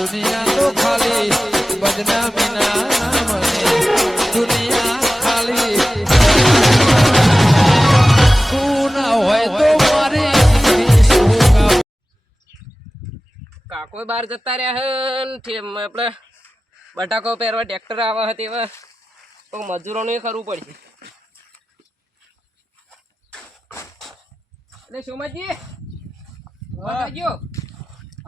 દુનિયા તો ખાલી બદનામી ના મને દુનિયા ખાલી તું ના હોય તો મારી કાકો બહાર જતા રહ્યા હે આપણે બટાકો પહેરવા ટ્રેક્ટર આવા હતા એવા તો મજૂરોને કરવું પડશે. એટલે સોમાજી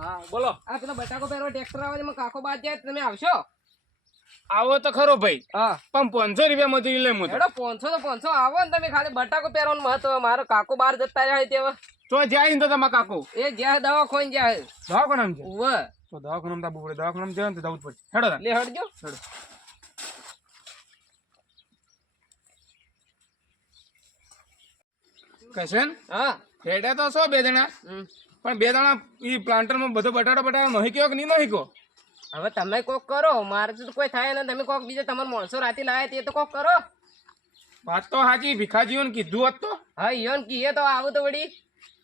હા બોલો. આ પેલા બટાકો પહેરવા ટ્રેક્ટર આવે એમાં કાકો બાદ જાય તમે આવશો? આવો તો ખરો ભાઈ, હા પણ 500 રૂપિયા મજૂરી લે. એડો 500 તો 500 આવો ને તમે ખાલી બટાકો પહેરવાનું મહત્વ. મારો કાકો બહાર જતા રહ્યા તેવા તો જાય ને તો તમારા કાકો એ જ્યાં દવા ખોઈને જાય દવાખાનામાં છે. ઉવે તો દવાખાનામાં દાબુ પડે, દવાખાનામાં જાય ને તો જવું જ પડશે. હેડો લે હટજો. હેડો. કશન હા હેડ્યા તો છો 2 જણા, પણ 2 જણા ઈ પ્લાન્ટરમાં બધો બટાટો નહીં કયો કે નહીં નહીં કહો. હવે તમે કોક કરો, મારે તો કોઈ થાય ને. તમે કોક બીજા તમારા માણસો રાતે લાયા તે તો કોક કરો. વાત તો સાચી. ભીખાજીઓને કીધું હોત તો, હા ઈયોન કીએ તો આવું તો વળી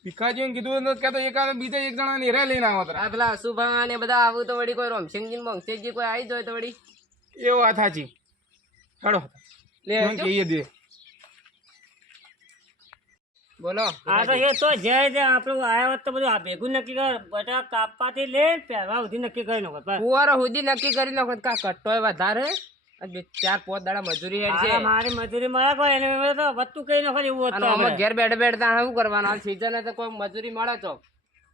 ભીખાજીઓને કીધું હોત કે તો એકાદ બીજા 1 જણા ને લઈને આવો તો. આ પેલા અશુભા ને બધા આવું તો વળી કોઈ રોમસિંગજી મોંગસિંગજી કોઈ આવી જાય તો વળી એ વાત સાચી. હેડો લે એમ કહીએ દે. બોલો. હા તો એ તો જાય છે આપણું આયા હોત તો બધું આ ભેગું નક્કી કર. બટા કાપવાથી લે પહેરવા સુધી નક્કી કરી નાખો. ફુવારો સુધી નક્કી કરી નાખો. કા કટ્ટોય વધારે 4-5 દાડા મજૂરી હેડ છે. મારી મજૂરી મળે કોઈ એને તો વધતું કઈ નાખો એવું અને અમે ઘેર બેઠે બેઠતા શું કરવાનું? આ સીઝન તો કોઈ મજૂરી મળે તો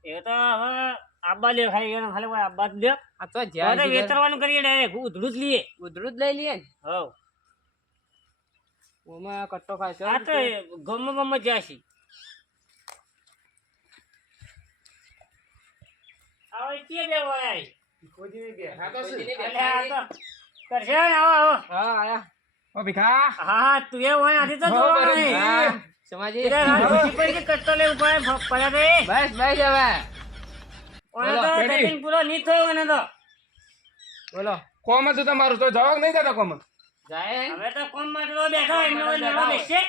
એ તો હવે આબા લે ખાલી ખાલી કોઈ આબા જ લે. આ તો જ્યાં વેતરવાનું કરીએ ડાયરેક્ટ ઉધડું જ લઈએ. ઉધરું જ લઈ લઈએ ને. હવ ઓમાં કટ્ટો ખાશો. આ તો ગમ જાશી આવે કે દેવો આય કરશે ને. આવો હા આયા. ઓ ભીખા, હા તું એ હોય આથી તો જોવાનું નહીં. હા સમાજી કટ્ટો લેવું પડે પડે રે. બસ બસ હવે ઓને તો સેટિંગ પૂરો નહીં થયો એને તો. બોલો. કોમ હતું તમારું તો જવાબ નહીં દેતા કોમ. જાય હવે તો કોમ માટે તો બેઠો એમનો લેવા બેસશે.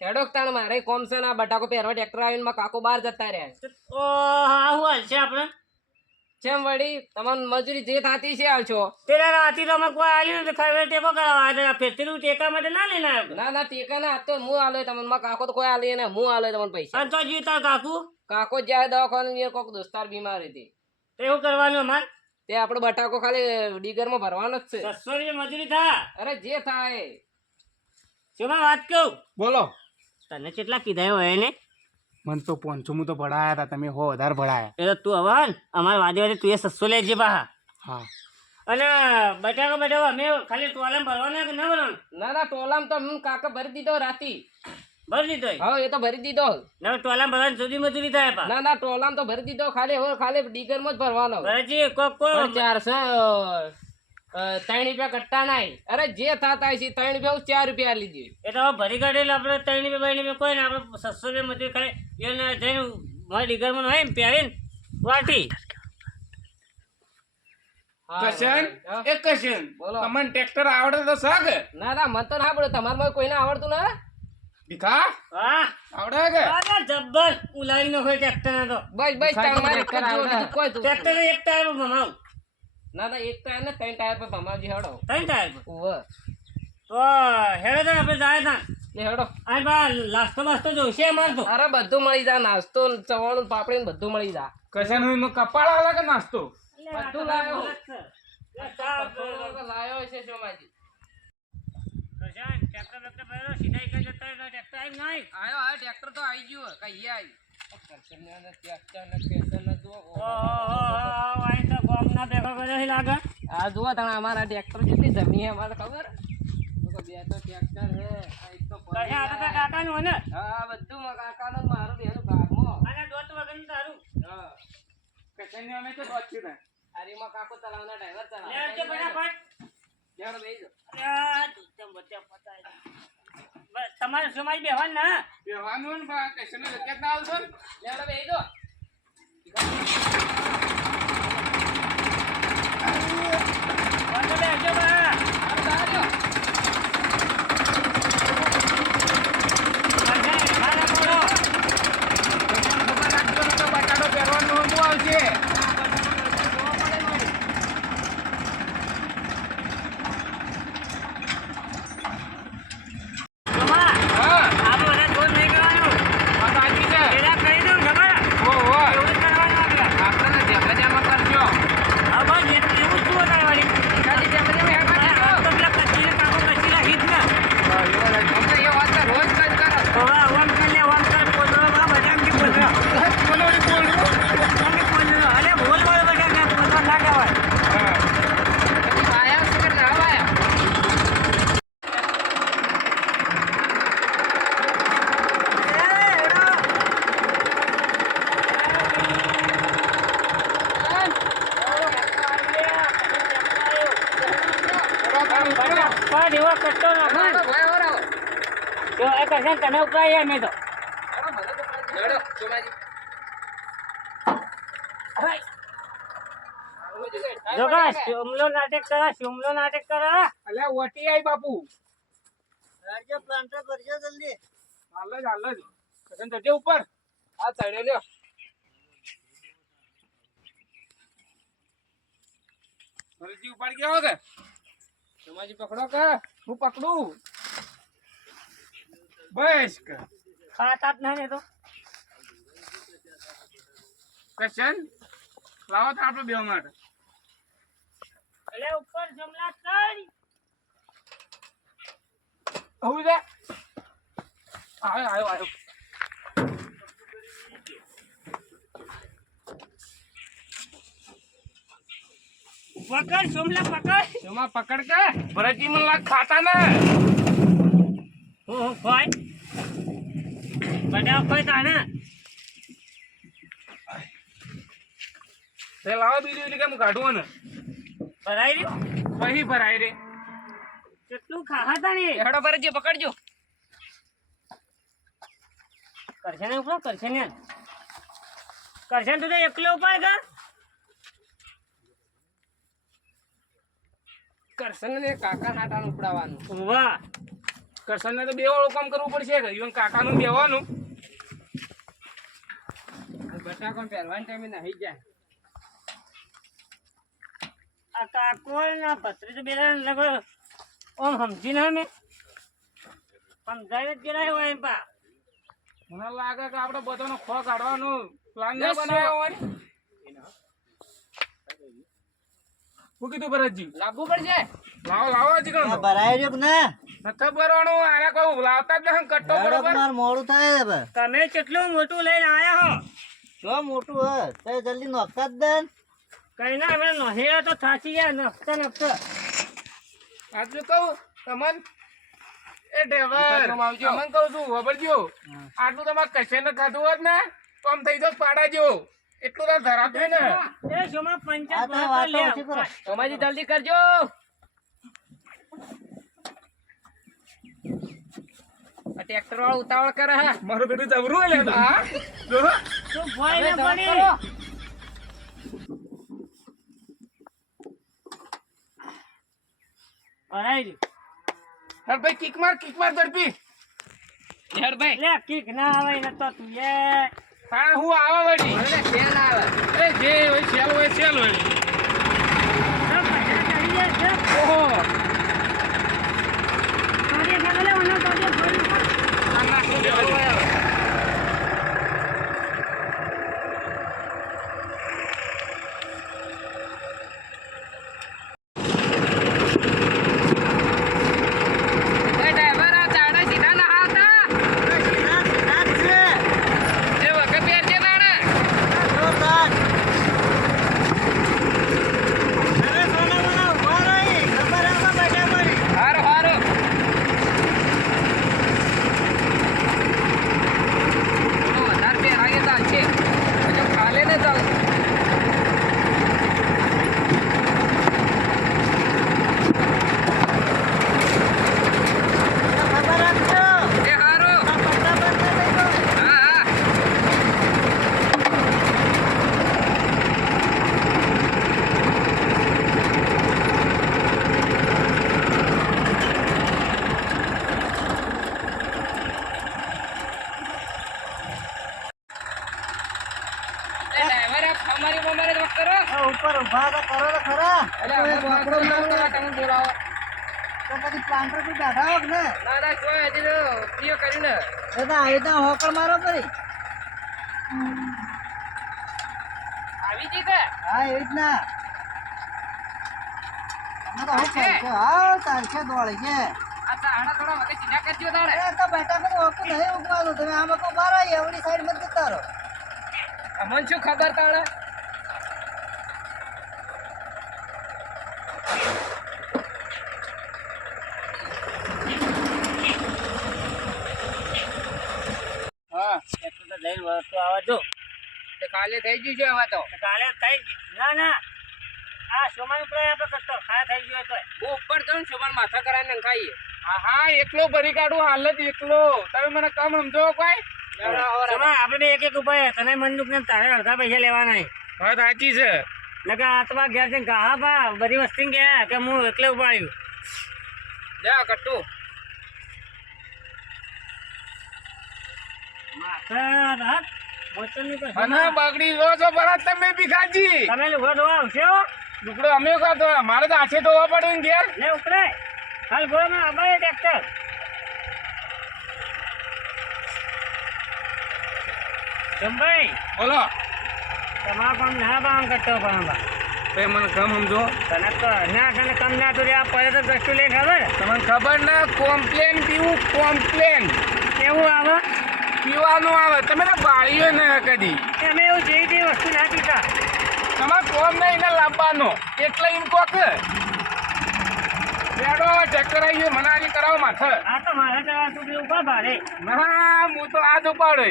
હેડોક તાણ મારે કોમ છે ને. આ બટાકો પહેરવા ટ્રેક્ટર આવીને માં કાકો બહાર જતા રહ્યા ઓ હા હું હાલશે આપણે. જેમ વળી તમારી મજૂરી જે થાતી છે આવશો. પેલા રાતી તો અમે કોઈ આલ્યું નથી. ખાઈ ટેકો કરાવવા આ ફેરતીનું ટેકા માટે ના લઈને આવ્યો. ના ના ટેકા ના તો હું આલો તમને. માં કાકો તો કોઈ આલી ને હું આલો તમને પૈસા. અને તો જીતા કાકુ કાકો જાય દવાખાને કોક દોસ્તાર બીમાર હતી તો એવું કરવાનું અમાર. તે આપણો બટાકો ખાલી ડીગર માં ભરવાનો જ છે. 600 રૂપિયા મજૂરી થા. અરે જે થાય શું વાત કહું બોલો. તને કેટલા કીધા હોય એને? મને તો 500 હું તો ભણાયા હતા, તમે 1000 ભણાયા. એ તો તું હવે અમારા વાદે તું એ 600 લેજે પાહા. હા અને બટાકો અમે ખાલી ટોલામ ભરવાના કે ના ભરવાનું? ના ના ટોલામ તો હું કાકા ભરી દીધો રાતી. ભરી દીધો હા એ તો ભરી દીધો. ના ટોલામ ભરવાની સુધી મજૂરી થાય પા. ના ના ટોલામ તો ભરી દીધો. ખાલી હવે ખાલી ડીગર માં જ ભરવાનો. ભરજી કોક કોક 400 3 રૂપિયા કટ્ટા નાય. અરે જે થતા છે 3 રૂપિયા 4 રૂપિયા લીધી. એ તો ભરી કાઢેલ આપણે 3 રૂપિયા કોઈ ને આપણે 600 રૂપિયા મજૂરી ખાલી એને જઈને મારી ડીગરમાં હોય ને પહેરીને વાટી. કશન એ કશન બોલો. તમને ટ્રેક્ટર આવડે તો સાગ. ના ના મને તો ના પડે. તમારે કોઈને આવડતું ના? ભીખા હા આવડે કે? અરે જબ્બર ઉલાઈ નો હોય ટ્રેક્ટર ને તો. બસ બસ તમારે એક જ જોડે કોઈ તું. ટ્રેક્ટર એક ટાયર માં ભમાવ. ના ના એક ટાયર ને 3 ટાયર પર ભમાવજી હેડો. 3 ટાયર પર ઉવે તો હેડે તો આપણે જાય તા. લે હેડો. આ બા લાસ્તો બાસ્તો જોશે અમાર તો. અરે બધું મળી જા. નાસ્તો ચવાણું પાપડી ને બધું મળી જા. કશન હું કપાળ આલા કે નાસ્તો? બધું લાયો. કશાન લાયો છે સોમાજી. ટ્રેક્ટર બેક્ટર ભરેલો સીધા એક જ જતા રહે. ટ્રેક્ટર આવી નહીં. આયો આ ટ્રેક્ટર તો આવી ગયું. કઈ આવી ટ્રેક્ટર ને ટ્રેક્ટર ને પેસર ને જો. ઓહો આ તો ગામના ભેગો કર્યો છે લાગે. આ જુઓ તમે અમારા ટ્રેક્ટર કેટલી જમી છે અમારે ખબર? બે તો ટ્રેક્ટર હે. આ એક તો કશા આ તો કાકાનું હોય ને. હા બધું કાકાનું મારું બેનું ભાગમાં. અને દોત વગરનું તારું. હા કશન ને અમે તો દોત છે ને. આરીમાં કાકો તલાવના ડ્રાઈવર લે આવજો ફટાફટ. લેડો બેજો. અરે તું બચ્ચા પતાય. તમારે સમાજ બેહવાન ના. બેવાનું ને બા કશન ને રકેટ ના આવતો ને. લેડો બેજો. વાંધો બેસજો બા. બટાટો પહેરવાનું આવશે. પાડ એવો કટ્ટો નાખો ને. ભાઈ ઓર આવો જો એ કરશે ને તને ઉપાય મેં તો લડો સોમાજી જો કા શિમલો નાટક કરા અલ્યા ઓટી આઈ બાપુ રાજ્ય પ્લાન્ટર કરજો જલ્દી હાલ જ કસન જજે ઉપર આ ચડે લ્યો ફરજી ઉપાડ ગયા કે સોમાજી પકડો કે હું પકડું બસ કે ખાતા જ નહીં તો કસન લાવો તો આપણે બે માટે એટલે ઉપર જમલા ચડ હું રે આયો પકડ સોમલા પકડ એમાં પકડ કે ભરતજી મને લાગ ખાતા ને હું ખોય બધા ખોય તાને તે લાવો બીજું એટલે કેમ કાઢવું ને ભરાઈ રહ્યું વહી ભરાય રે કેટલું ખાહા તાણી હેડો ભરતજી પકડજો કરશે ને ઉપરો કરશે ને તું તો એકલો ઉપાય કર કરશન ને કાકા નાટાનું ઉપડાવવાનું વાહ કરશન ને તો બે વાળું કામ કરવું પડશે કે ઈવન કાકાનું બેવાનું બટાકો પહેરવાની ટાઈમે નાહી જાય આ કાકો ના ભત્રી તો બેરા લગો ઓમ સમજી ના મેં સમજાય જ ગયેલા હોય એમ પા મને લાગે કે આપણે બધાનો ખો કાઢવાનું પ્લાન ના બનાવ્યો હોય શું કીધું ભરતજી લાવવું પડશે લાવો હજી ઘણો ભરાઈ રહ્યો કે ના નથી ભરવાનું આરે કહું લાવતા જ નહીં કટ્ટો બરોબર માર મોડું થાય છે તમે કેટલું મોટું લઈને આયા હો જો મોટું હે તે જલ્દી નોખતા જ દે કઈ ના હવે નહેરા તો થાચી ગયા નખતા આજે કહું તમન એ ડ્રાઈવર કટ્ટોમાં આવજો. તમન કહું છું વબરજો આટલું તમારે કશે ન ખાધું હોત ને તો આમ થઈ જાવ પાડા જેવો એટલું તો ધરાતું ને એ શોમાં આ પંચાયત તો વાતો ઓછી કરો સોમાજી જલ્દી કરજો આ ટ્રેક્ટર વાળો ઉતાવળ કરે હે મારું બેટું જબરું હે લે હા જો તો ભોય હવે ને ધવલ પડી કરો. ભરાઈ રહ્યું હર ભાઈ કિક માર ઝડપી હેડ ભાઈ લે કીક ના આવે ને તો તું એ હા હું આવા વળી મને સેલ આવે એ જે હોય સેલ હોય તો પૈસા ચડી જાય છે ઓહો તારે ખબર ઓનો તારે ફરી આ નાખો લેવા દે. ભાઈ ડ્રાઈવર આ ચાડા સીધા ના આવતા એ વખત પહેરજે નાણા હારો હારો થોડું વધારે પહેરાવીએ તો ચાલશે હજુ ખાલે ને ચાલ એ હારો હા હા એ ડ્રાઈવર આ ખમારી બમારી વાત કરો ઉપર ઉભા તો કરો તો ખરા એટલે અમે પકડો ના કરો તમે બોલાવો તો પછી પ્લાન્ટર થી બેઠા હોક ને ના ના કોઈ હજી તો પ્રિય કરીને એ તો આવી રીતના હોકર મારો કરી આવી જી કે હા એવી રીતના અમે તો હું ચાલશે હા ચાલશે દોડી છે આ તાણા થોડા વખત સીધા કરજો તાણે એ તો બેઠા કોઈ હોકું નહીં ઉગવાનું તમે આમાં કોઈ બાર આવી એવડી સાઈડ માં જતા રહો અમને શું ખબર તાણે હા ટ્રેક્ટર તો લઈને વળતો આવા જો તે કાલે થઈ ગયું છે હવે તો તો કાલે થઈ ના આ સોમાન ઉપર આપણે કરતો ખા થઈ ગયો તો હું ઉપર જાઉં સોમાન માથા કરાવીને ખાઈએ. હા એકલો ભરી કાઢું હાલ જ એકલો. તમે મને કમ સમજો કોઈ. સોમા આપણે બે એક એક ઉપાય તને મનદુખ ને તારે અડધા પૈસા લેવાના નહીં. વાત સાચી છે. નકા આતવા ઘેર જઈને ગાહા બા બધી વસ્તી ગયા કે હું એકલે ઉપાડ્યું. જા કટ્ટુ માથા રાત મોચનની તો અને બગડી લો છો બરાબર તમે ભીખાજી. તમે લુગડો ધોવા આવશો ટુકડો અમે કાઢો મારે તો આછે ધોવા પડે ને ઘેર. લે ઉપરે હાલ ગોળમાં આબાય ટ્રેક્ટર જંભાઈ બોલો તમારા કામ ના બામ કરતો પણ તમે મને કમ સમજો. તને તો ના તને કમ ના તો આ પડે તો દસ્તુ લે ખબર તમને ખબર ને કોમ્પ્લેન પીવું કોમ્પ્લેન કેવું આવે પીવાનું આવે. તમે તો બાળીઓ ને કદી અમે એવું જેવી તેવી વસ્તુ ના પીતા તમારે કોમ નહીં ને લાવવાનો એટલે એમ કોક બેડો ચક્કર આવી ગયો મને આજે કરાવો માથે. આ તો મારે જવા તું બી ઉભા ભારે ના હું તો આજ ઉપાડે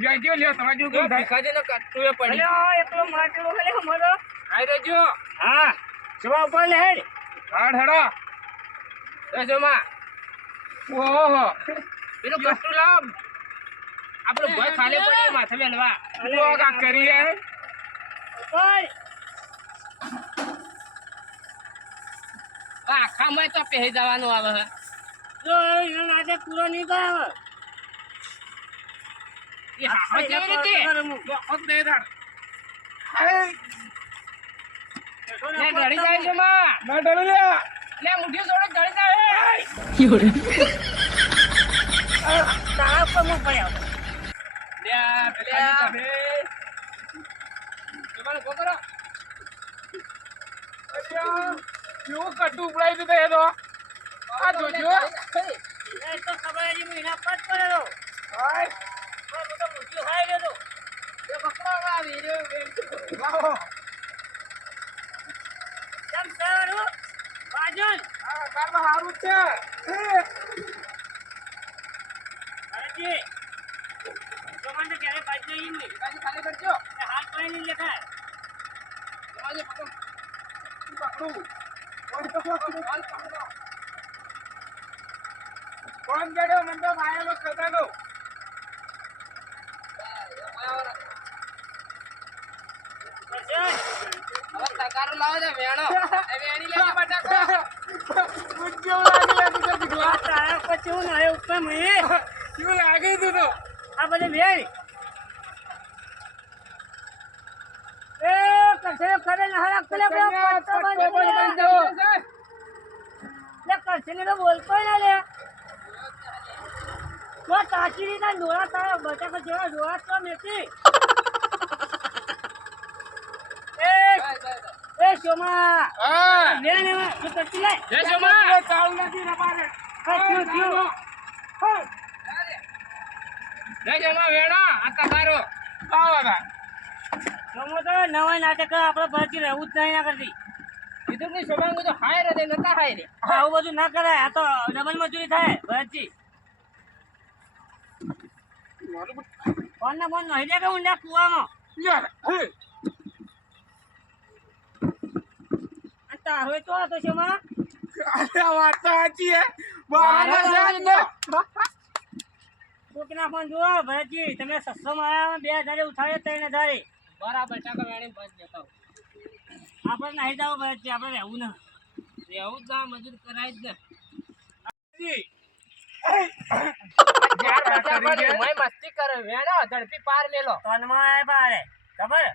જો લ્યો તમારે જેવું કેમ થાય. ભીખાજીને કટ્ટુએ પડી. અલ્યો એટલો માટલો લે મરો આઈ રહેજો. હા સુવા ઉપર લે હેડ હાડ હેડો. જા સોમા ઓહો પેલું કટ્ટુ લાવ. આપણો ભય ખાલી પડી માથે મેલવા. તું કાક કરી યાર. ઉપર આખામાં તો પહેરી જવાનું આવે છે. જો એનો આજે પૂરો નહીં થાય એ હાથ કેવી રીતે? વખત દે તાર. હાય લે ડરી જાય છે માં. ના ડરો લે. લે મુઠ્ઠી છોડો ડરી જાય. તારા ઉપર હું પડ્યો લે લે તમારે કોકરો અલ્યા કેવું કટુ ઉપડાઈ દીધો એ તો. આ જોજો. એ તો ખબર નહીં મહિના પટ પડ્યો હાય હું તો મુઠ્ઠી ખાઈ ગયો તો એ પકડો આવી રે. લાવો. કેમ સારું બાજુન આ કારમાં હારું જ છે. અરેજી જમાને ક્યારે બાજુ ઈ નહીં પાછી ખાલી કરજો. હાથ પાઈ નહીં લેખાય તમારે પકડો. પકડું. કોણ તો પકડું. કોણ જડ્યો મને તો માયેલો ખતાનો. હવે તગારો લાવો છે વેણો. એ વેણી લેજો બટાકો. કેવું લાગે તું તો દીકરા? તારા પછી હું ના ઉપર મહી કેવું લાગે તું તો? આ બધે વેણ એ કસે કરે ના હલા પેલે પેલે પટ્ટો બંધ લે કસે ને તો બોલતો ના લે તો તાચીરી ના ડોળા તારા બટાકો જેવા ડોળા તો મેથી એ સોમા હા લે ને તું કરતી લે જય સોમા. ચાલ નથી રબારે. જય સોમા વેણો. આ તગારો. આવો ના. સોમો તો નવા નાટક આપણે ભરતી રહેવું જ નહીં ના કરતી કીધું કે સોમા તો હાય રે નતા હાય રે. આવું બધું ના કરાય આ તો ડબલ મજૂરી થાય ભરતી ફોન ને ફોન નહીં દે કે ઊંડા કુવામાં યાર હે તારો તો હતો છે માં આ વાત તો સાચી હે. બહાર જાન ને. કોકના ફોન જુઓ ભરતજી તમે 600 માં આવ્યા 2000 ઉઠાડ્યો 3000 બરાબર બટાકો વેણી બસ દેતા. આપણે નહીં જાવ ભરતજી આપણે રહેવું ને એવું જ ના મજૂર કરાય જ ને. જી. ચાર બટાકા પડી. મોય મસ્તી કરે વેણો ઝડપી પાર મેલો. તનમાં આય પારે ખબર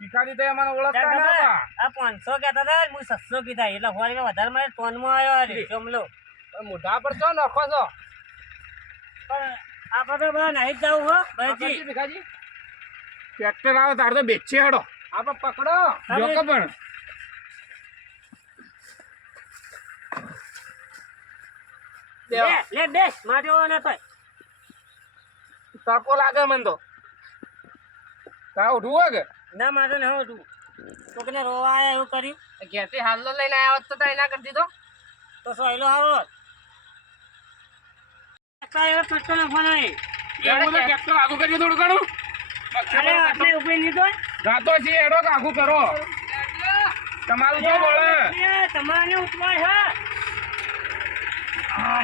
શીખાડી તો મને ઓળખતા ખબર ના હતા. આ 500 કહેતા હતા હું 600 કીધા એટલે હોરી વધારે મને તનમાં આવ્યો રે જમલો પણ મોઢા પર ચો નખો છો. પણ આપણે તો બધા નહીં જ જવું હો ભરતજી ભીખાજી ટ્રેક્ટર આવે તાર તો બેચી હેડો. આપણે પકડો. જોકો પણ લે બેસ માજો ન થાય તડકો લાગે મને તો. તા ઉઠવું હોય કે ના મારે ન હતું કોકને રોવા આયા એવું કર્યું ઘેરથી હાલો લઈને આવ્યા હોત તો તઈ ના કરી દીધો. તો સહેલો હારો કાંઈ પટ્ટો ન ફોન ટ્રેક્ટર આગું કરીએ થોડું ઘણું. અરે આપણે ઉભી લીધો ગાતો છે એડો કાકુ કરો તમારું શું બોલે તમારે ઉતવાય હે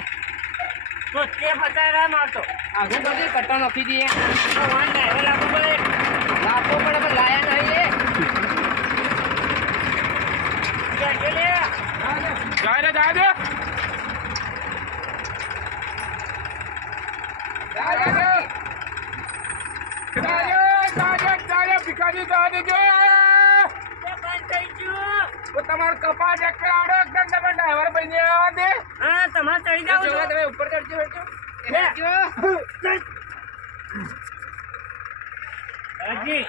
તો તે પચાસ મારતો આગળ બધી કટ્ટા નાખી દઈએ તો વાન ડ્રાઈવર લાગુ પડે લાખો પડે પણ લાયા નહીં એ જાય લે જાય જાજો ભીખાજી જાજો તે બંધ થઈ ગયું તમારે કપા ટ્રેક્ટર આવડે એકદમ તમે ડ્રાઈવર બની આવવા દે હા તમારે ચડી જાવ જોવા તમે ઉપર ચડજો હેડજો હાજી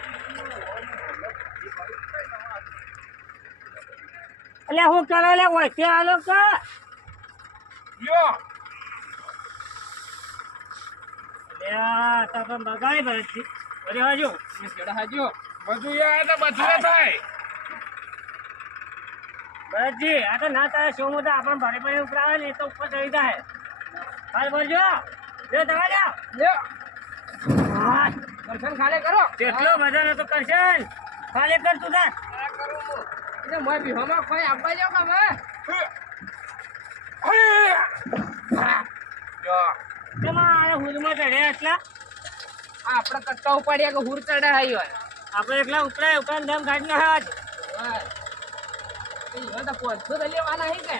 અલ્યા હું કરો લે વચ્ચે આલો કે યો અલ્યા તો પણ બગાડી ભરતી અરે હાજો હાજો બધું યાર તો બધું થાય ભરતજી આ તો ના તારે શું મોટા આપણને ભારે ભારે ઉપરાવે ને એ તો ઉપર ચડી જાય હાલ ભરજો લે દવા લ્યા દર્શન ખાલે કરો કેટલો વજન હતો કરશે ખાલી કર તું તાર આ કરું હું એટલે મોય બિહોમાં કોઈ આપવા જાવ કે હવે તેમાં આ હુરમાં ચડ્યા એટલા આપણે કટ્ટા ઉપાડ્યા કે હુર ચડે હાઈ હોય આપણે એકલા ઉપરાય ઉપરાય દમ કાઢી ના હાથ તો 500 લેવાના હે કે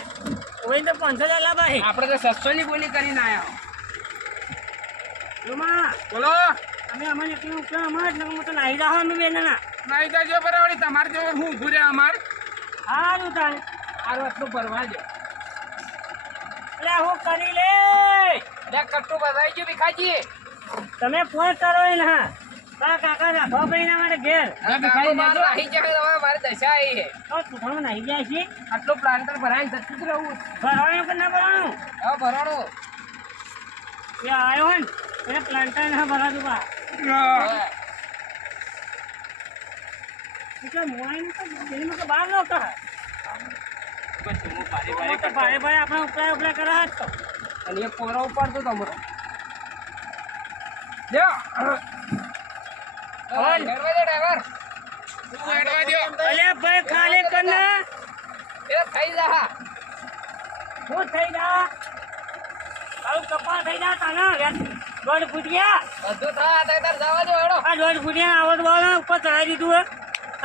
ઓય તો 500 લા ભાઈ આપણે તો 600 ની બોલી કરીને આયા રૂમા બોલો અમે અમને એકલા ઉપરા અમાર એટલે હું તો નાહી જાવ અમે બેના નાઈ જાજો બરાબર તમારે જો હું ઘૂરે અમાર હારું તાણ આ વાતનું ભરવા દે એટલે હું કરી લે લે કટ્ટો બધાઈ ગયો ભીખાજી તમે ફોન કરો ને હા કાકા રાખો ભાઈ ના મારે ઘેર ભીખાજી માર રહી જાય હવે મારી દશા આવી હે તો તું નાહી જાય છે આટલો પ્લાન્ટર ભરાઈને જતું જ રહું ભરવાનું કે ના ભરવાનું હવે ભરાણો એ આવ્યો ને એને પ્લાન્ટર ના ભરા દઉં એટલે મોબાઈલ તો દિલ્હીમાં તો બહાર નહોતો ભારે ભારે આપણે ઉપરા ઉપરા કરા જ તો અને એ પોરો ઉપાડતો તમારો ડ્રાઈવર તું હેડવા દ્યો અલે ભાઈ ખાલી કર ને એ થઈ જા શું થઈ જા તારું કપા થઈ જા તાના દોઢ ફૂટિયા બધું થવા તાર જવા દો હેડો આ દોઢ ફૂટિયા આવત બોલ ઉપર ચડાવી દીધું હે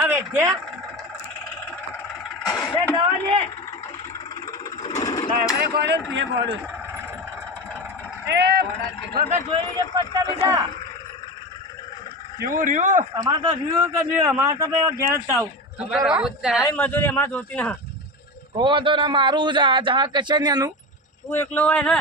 હવે જે જવા દે ડ્રાઈવરે ગોળ્યો તું એ ગોળ્યો એ વગર જોઈ લીધે પત્તા લીધા કેવું રહ્યું અમારે તો રહ્યું કે રહ્યું અમારે તો ભાઈ ઘેર જ થાવ અમારે આવું જ થાય. તારી મજૂરી અમારે જોતી ના કહો તો ને મારું જહા કશે ને એનું તું એકલો હોય ને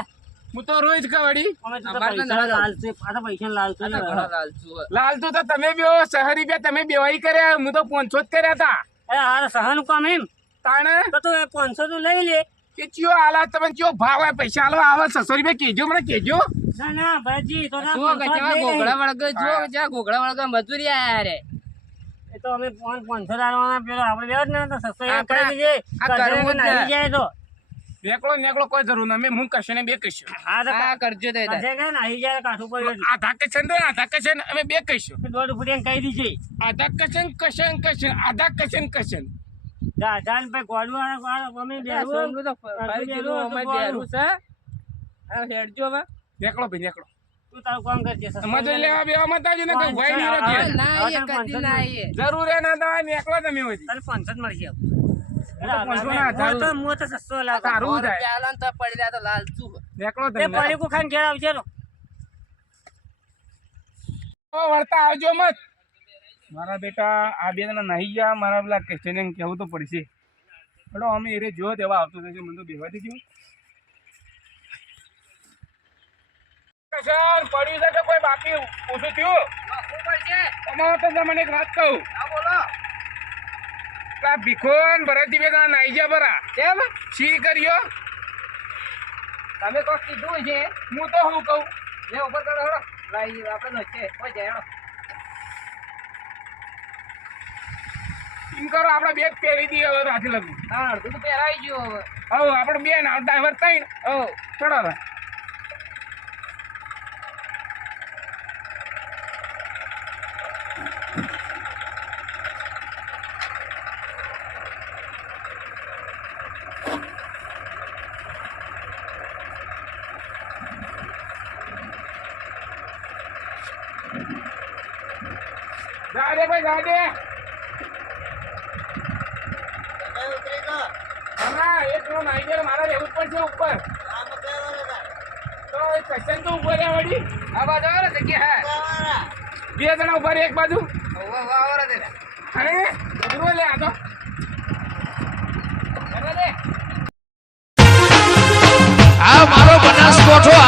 હું તો રોજ કવડી અમે તો અમારે તો પૈસા ના લાલ છે પાછા પૈસા લાલ છે આ તો ઘણા લાલચુ હે. લાલતુ તો તમે બે શહેરી બે તમે બેવાઈ કર્યા હું તો 500 જ કર્યા હતા અરે હારે સહન કામ એમ તાણે તો તું 500 તું લઈ લે કે ચિયો આલા તમે ચિયો ભાવ હોય પૈસા આલો આવે 600 રૂપિયા કેજો મને કેજો ના ના ભાઈજી તો ના જુઓ કે 500 જેવા લઈ લે. ઘોઘળા વળગે જુઓ કે જેવા ઘોઘળા વળગે મજૂરી આયા રે એ તો અમે 500 લાવવાના પેલો આપણે લેવો જ ને તો 600 આપણે કરી દીજે આ કરવું જ નાહી છે. જાય તો નેકળો કોઈ જરૂર નહીં અમે હું કશે ને બે કહીશું હા તો આ કરજો તે તાર. કશે કે નાહી જાય કાઠું પડ્યું આધા કશે ને આધા કશે ને અમે બે કહીશું દોઢ ફૂટિયા કહી દીજે આધા કશે ને કશે ને કશે ને આધા કશે ને કશે ને જા જાન ભાઈ ગોળું અમે આ બેહું સોનનું તો ફરી જેલું અમારે બેરું છે આ હેડજો હવે નેકળો ભાઈ નેકળો તું તારું કામ કરજે મજૂરી લેવા બેવા મત આવજો ને કઈ ભય નહીં હવે રાખીએ ના આવીએ, કદી ના આવીએ. જરૂર હે ના દવા નેકળો તમે હોજી તારે 500 જ મળશે તો 500 ના હજાર. હું તો 600 લાખ સારું સો થાય રૂપિયા આલો ને તો પડી રહ્યા તો લાલચુ હે. નેકળો એ તમે પરી કો ખાન ઘેર આવજે રો વળતા આવજો મત મારા બેટા આ બે જણા નહીં ગયા મારા પેલા ક્વેશ્ચન કહેવું તો પડશે બડો અમે એરે જો દેવા આવતો થશે મને તો બેવા દેજો સર પડ્યું છે કે કોઈ બાકી ઓછું થયું શું પડશે? તમારો તો તમને એક વાત કહું હા, બોલો. આ ભીખોન ભરતજી બે જણા નાઈ ગયા બરા કેમ? સી કર્યો તમે કોક કીધું છે હું તો હું કહું લે ઉપર કરો હેડો લાઈ આપણે નચે કોઈ જાય હેડો એમ કરો આપણે બે જ પહેરી દઈએ હવે રાતે લગું હા અડધું તો પહેરાઈ ગયું હવે હવે આપણે બે ના ડ્રાઈવર ત્રણ હો ચડો હવે ગાડે તમે ઉતરી તો હા એક નો નાઈગર મારા રહેવું જ પડશે ઉપર આમાં કઈ વાળા તો એક પેશન્ટ તો ઉપર રહ્યા વળી આ બાજુ આવે ને જગ્યા હે વાળા બે જણા ઉભા રહે એક બાજુ આવરા દે અરે ઉભરો લે આ તો કરવા દે આ મારો બનાસકોઠો